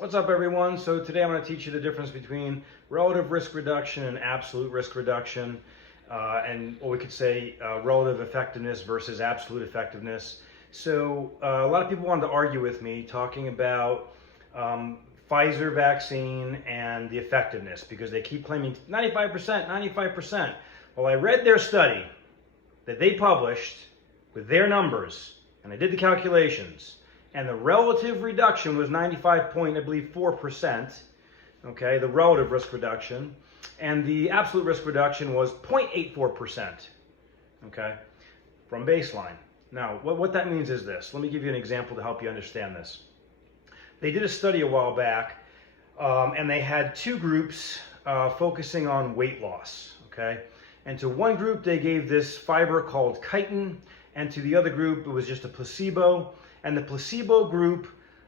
What's up, everyone? So today I'm going to teach you the difference between relative risk reduction and absolute risk reduction, and what we could say relative effectiveness versus absolute effectiveness. So a lot of people wanted to argue with me talking about Pfizer vaccine and the effectiveness because they keep claiming 95%, 95%. Well, I read their study that they published with their numbers, and I did the calculations. And the relative reduction was 95.4%, okay, the relative risk reduction. And the absolute risk reduction was 0.84%, okay, from baseline. Now, what that means is this. Let me give you an example to help you understand this. They did a study a while back, and they had two groups focusing on weight loss, okay? And to one group, they gave this fiber called chitin, and to the other group, it was just a placebo. And the placebo group,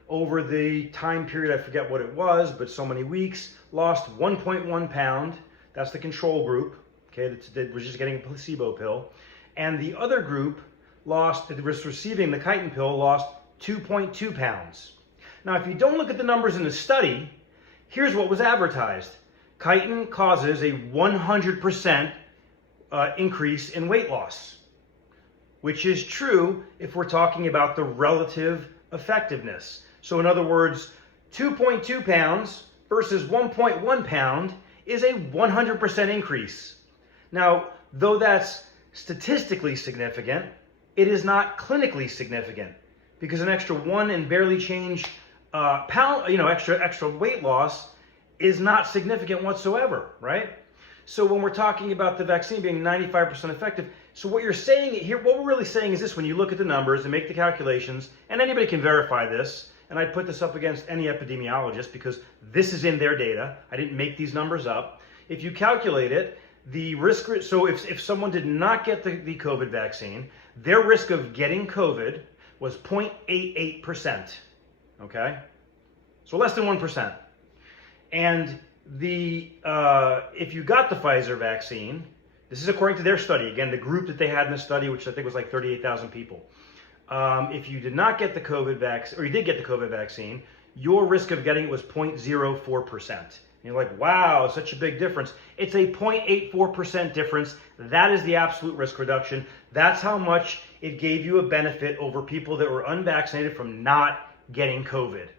over the time period, I forget what it was, but so many weeks, lost 1.1 pound. That's the control group, okay, that was just getting a placebo pill. And the other group that was receiving the chitin pill, lost 2.2 pounds. Now, if you don't look at the numbers in the study, here's what was advertised. Chitin causes a 100% increase in weight loss, which is true if we're talking about the relative effectiveness. So in other words, 2.2 pounds versus 1.1 pound is a 100% increase. Now, though that's statistically significant, it is not clinically significant because an extra 1 and barely change pound, extra weight loss is not significant whatsoever, right? So when we're talking about the vaccine being 95% effective, so what you're saying here, what we're really saying is this: when you look at the numbers and make the calculations, and anybody can verify this, and I'd put this up against any epidemiologist because this is in their data. I didn't make these numbers up. If you calculate it, the risk, so if someone did not get the COVID vaccine, their risk of getting COVID was 0.88%, okay? So less than 1%. And if you got the Pfizer vaccine, this is according to their study, again, the group that they had in the study, which I think was like 38,000 people. If you did not get the COVID vaccine, or you did get the COVID vaccine, your risk of getting it was 0.04%. And you're like, wow, such a big difference. It's a 0.84% difference. That is the absolute risk reduction. That's how much it gave you a benefit over people that were unvaccinated from not getting COVID.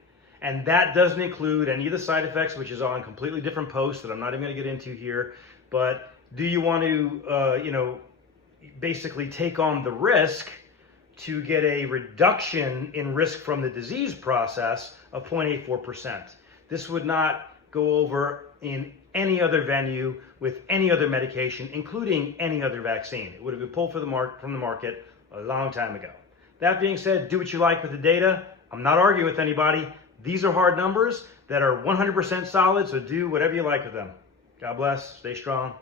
And that doesn't include any of the side effects, which is on a completely different post that I'm not even going to get into here. But do you want to, basically take on the risk to get a reduction in risk from the disease process of 0.84%? This would not go over in any other venue with any other medication, including any other vaccine. It would have been pulled from the market a long time ago. That being said, do what you like with the data. I'm not arguing with anybody. These are hard numbers that are 100% solid, so do whatever you like with them. God bless. Stay strong.